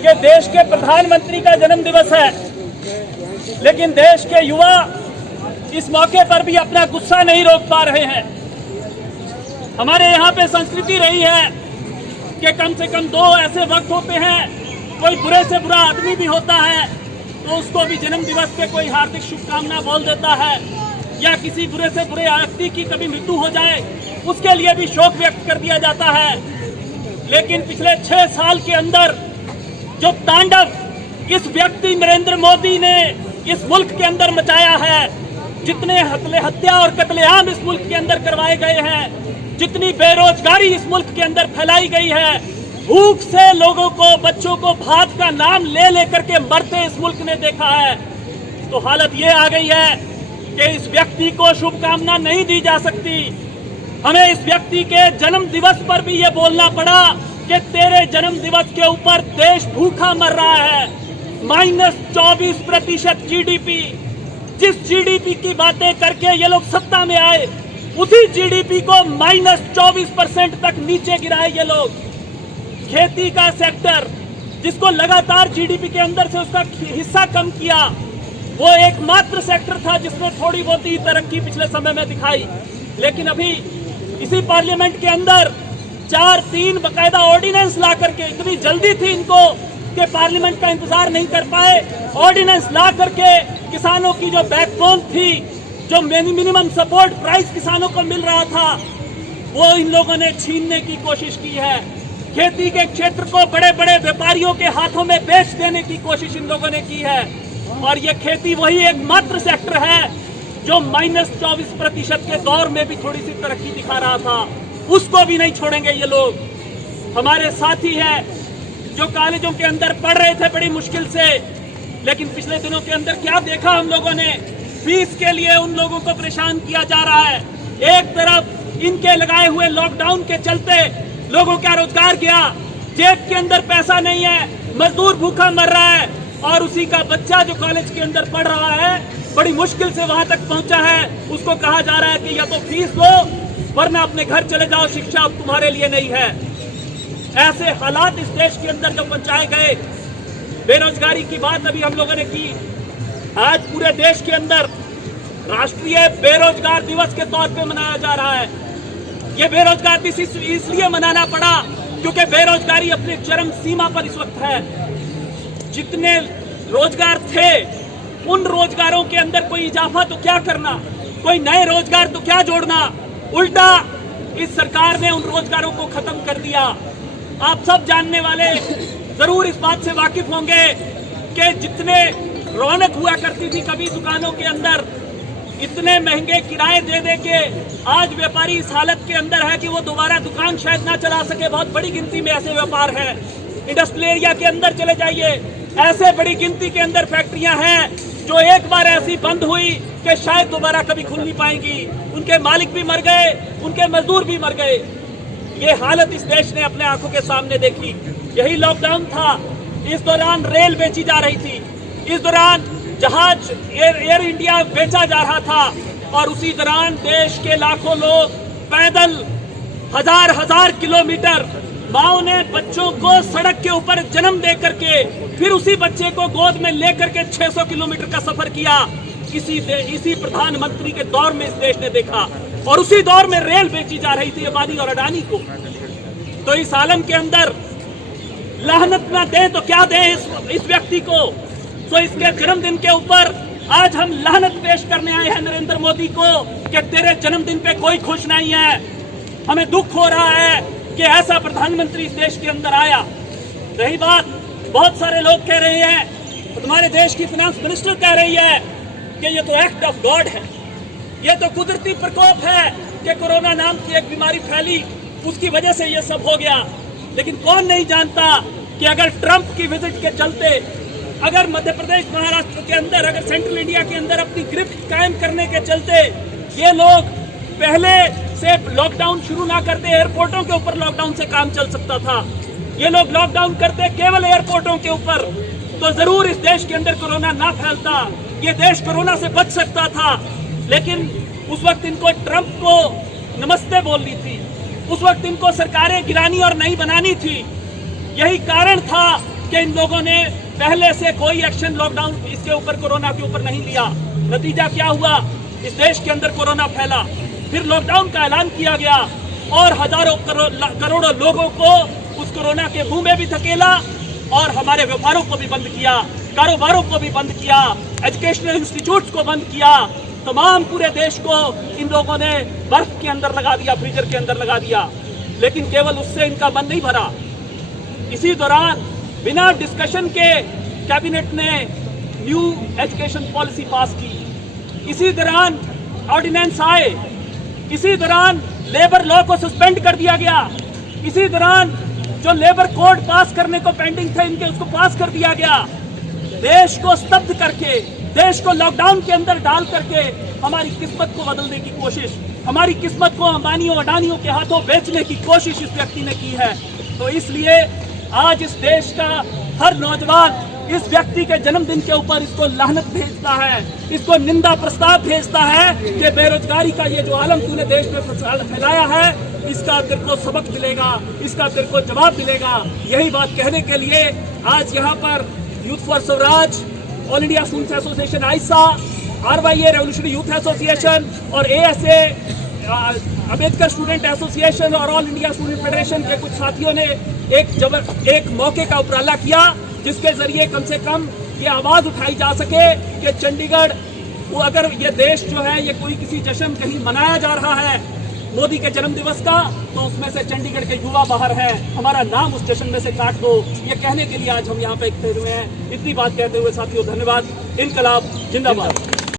कि देश के प्रधानमंत्री का जन्म दिवस है, लेकिन देश के युवा इस मौके पर भी अपना गुस्सा नहीं रोक पा रहे हैं। हमारे यहाँ पे संस्कृति रही है कि कम से कम दो ऐसे वक्त होते हैं, कोई बुरे से बुरा आदमी भी होता है तो उसको भी जन्म दिवस पे कोई हार्दिक शुभकामना बोल देता है, या किसी बुरे से बुरे व्यक्ति की कभी मृत्यु हो जाए उसके लिए भी शोक व्यक्त कर दिया जाता है। लेकिन पिछले 6 साल के अंदर जो तांडव इस व्यक्ति नरेंद्र मोदी ने इस मुल्क के अंदर मचाया है, जितने हत्या और कत्लेआम इस मुल्क के अंदर करवाए गए हैं, जितनी बेरोजगारी इस मुल्क के अंदर फैलाई गई है, भूख से लोगों को, बच्चों को भात का नाम ले लेकर के मरते इस मुल्क ने देखा है, तो हालत ये आ गई है कि इस व्यक्ति को शुभकामना नहीं दी जा सकती। हमें इस व्यक्ति के जन्म दिवस पर भी ये बोलना पड़ा कि तेरे जन्म दिवस के ऊपर देश भूखा मर रहा है। -24% जीडीपी, जिस जीडीपी की बातें करके ये लोग सत्ता में आए, उसी जीडीपी को -24% तक नीचे गिराए ये लोग। खेती का सेक्टर, जिसको लगातार जीडीपी के अंदर से उसका हिस्सा कम किया, वो एकमात्र सेक्टर था जिसने थोड़ी बहुत ही तरक्की पिछले समय में दिखाई। लेकिन अभी इसी पार्लियामेंट के अंदर 4-3 बकायदा ऑर्डिनेंस ला करके, इतनी जल्दी थी इनको कि पार्लियामेंट का इंतजार नहीं कर पाए, ऑर्डिनेंस ला करके किसानों की जो बैकबोन थी, जो मिनिमम सपोर्ट प्राइस किसानों को मिल रहा था, वो इन लोगों ने छीनने की कोशिश की है। खेती के क्षेत्र को बड़े बड़े व्यापारियों के हाथों में बेच देने की कोशिश इन लोगों ने की है। और ये खेती वही एकमात्र सेक्टर है जो -24% के दौर में भी थोड़ी सी तरक्की दिखा रहा था, उसको भी नहीं छोड़ेंगे ये लोग। हमारे साथी हैं जो कॉलेजों के अंदर पढ़ रहे थे बड़ी मुश्किल से, लेकिन पिछले दिनों के अंदर क्या देखा हम लोगों ने, फीस के लिए उन लोगों को परेशान किया जा रहा है। एक तरफ इनके लगाए हुए लॉकडाउन के चलते लोगों का रोजगार गया, जेब के अंदर पैसा नहीं है, मजदूर भूखा मर रहा है, और उसी का बच्चा जो कॉलेज के अंदर पढ़ रहा है, बड़ी मुश्किल से वहां तक पहुंचा है, उसको कहा जा रहा है कि या तो फीस लो वरना अपने घर चले जाओ, शिक्षा अब तुम्हारे लिए नहीं है। ऐसे हालात इस देश के अंदर जो पहुंचाए गए। बेरोजगारी की बात अभी हम लोगों ने की। आज पूरे देश के अंदर राष्ट्रीय बेरोजगार दिवस के तौर पे मनाया जा रहा है। ये बेरोजगार दिवस इसलिए मनाना पड़ा क्योंकि बेरोजगारी अपने चरम सीमा पर इस वक्त है। जितने रोजगार थे उन रोजगारों के अंदर कोई इजाफा तो क्या करना, कोई नए रोजगार तो क्या जोड़ना, उल्टा इस सरकार ने उन रोजगारों को खत्म कर दिया। आप सब जानने वाले जरूर इस बात से वाकिफ होंगे कि जितने रौनक हुआ करती थी कभी दुकानों के अंदर, इतने महंगे किराए दे दे के आज व्यापारी इस हालत के अंदर है कि वो दोबारा दुकान शायद ना चला सके। बहुत बड़ी गिनती में ऐसे व्यापार है। इंडस्ट्रियल एरिया के अंदर चले जाइए, ऐसे बड़ी गिनती के अंदर फैक्ट्रियां हैं जो एक बार ऐसी बंद हुई कि शायद दोबारा कभी खुल नहीं पाएंगी। उनके मालिक भी मर गए, उनके मजदूर भी मर गए। ये हालत इस देश ने अपने आंखों के सामने देखी। यही लॉकडाउन था। इस दौरान रेल बेची जा रही थी, इस दौरान जहाज एयर इंडिया बेचा जा रहा था, और उसी दौरान देश के लाखों लोग पैदल हजार किलोमीटर, माओ ने बच्चों को सड़क के ऊपर जन्म दे करके फिर उसी बच्चे को गोद में लेकर के 600 किलोमीटर का सफर किया। इसी प्रधानमंत्री के दौर में इस देश ने देखा, और उसी दौर में रेल बेची जा रही थी अंबानी और अडानी को। तो इस आलम के अंदर लानत ना दें तो क्या दें इस व्यक्ति को। तो इसके जन्मदिन के ऊपर आज हम लानत पेश करने आए हैं नरेंद्र मोदी को कि तेरे जन्मदिन पे कोई खुश नहीं है। हमें दुख हो रहा है कि ऐसा प्रधानमंत्री इस देश के अंदर आया। रही बात, बहुत सारे लोग कह रहे हैं, तुम्हारे देश की फाइनेंस मिनिस्टर कह रही है कि ये तो एक्ट ऑफ गॉड है, ये तो कुदरती प्रकोप है कि कोरोना नाम की एक बीमारी फैली, उसकी वजह से ये सब हो गया। लेकिन कौन नहीं जानता कि अगर ट्रंप की विजिट के चलते, अगर मध्य प्रदेश महाराष्ट्र के अंदर, अगर सेंट्रल इंडिया के अंदर अपनी गिरफ्त कायम करने के चलते ये लोग पहले से लॉकडाउन शुरू ना करते, एयरपोर्टों के ऊपर लॉकडाउन से काम चल सकता था। ये लोग लॉकडाउन करते केवल एयरपोर्टों के ऊपर, तो जरूर इस देश के अंदर कोरोना ना फैलता, ये देश कोरोना से बच सकता था। लेकिन उस वक्त इनको ट्रंप को नमस्ते बोलनी थी, उस वक्त इनको सरकारें गिरानी और नहीं बनानी थी। यही कारण था कि इन लोगों ने पहले से कोई एक्शन लॉकडाउन इसके ऊपर, कोरोना के ऊपर नहीं लिया। नतीजा क्या हुआ? इस देश के अंदर कोरोना फैला, फिर लॉकडाउन का ऐलान किया गया और हजारों करोड़ों लोगों को उस कोरोना के मुंह में भी धकेला और हमारे व्यापारों को भी बंद किया, कारोबारों को भी बंद किया, एजुकेशनल इंस्टीट्यूट्स को बंद किया। तमाम पूरे देश को इन लोगों ने बर्फ के अंदर लगा दिया, फ्रीजर के अंदर लगा दिया। लेकिन केवल उससे इनका मन नहीं भरा। इसी दौरान बिना डिस्कशन के कैबिनेट ने न्यू एजुकेशन पॉलिसी पास की। इसी दौरान ऑर्डिनेंस आए, इसी दौरान लेबर लॉ को सस्पेंड कर दिया गया, इसी दौरान जो लेबर कोड पास करने को पेंडिंग थे इनके, उसको पास कर दिया गया। देश को स्तब्ध करके, देश को लॉकडाउन के अंदर डाल करके हमारी किस्मत को बदलने की कोशिश, हमारी किस्मत को अंबानियों अडानियों के हाथों बेचने की कोशिश इस व्यक्ति ने की है। तो इसलिए आज इस देश का हर नौजवान इस व्यक्ति के जन्मदिन के ऊपर इसको लानत भेजता है, इसको निंदा प्रस्ताव भेजता है कि बेरोजगारी का ये जो आलम तूने देश में फैलाया है, इसका तेरे को सबक मिलेगा, इसका तेरे को जवाब मिलेगा। यही बात कहने के लिए आज यहाँ पर youth for Swaraj, all India students association ISA, RYA revolutionary youth association और ASA अम्बेडकर स्टूडेंट एसोसिएशन और ऑल इंडिया स्टूडेंट फेडरेशन के कुछ साथियों ने एक मौके का उपराला किया, जिसके जरिए कम से कम ये आवाज उठाई जा सके कि चंडीगढ़, वो अगर ये देश जो है ये कोई किसी जश्न कहीं मनाया जा रहा है मोदी के जन्म दिवस का, तो उसमें से चंडीगढ़ के युवा बाहर हैं, हमारा नाम उस जश्न में से काट दो। ये कहने के लिए आज हम यहाँ पे इकट्ठे हुए हैं। इतनी बात कहते हुए साथियों धन्यवाद। इनकलाब जिंदाबाद।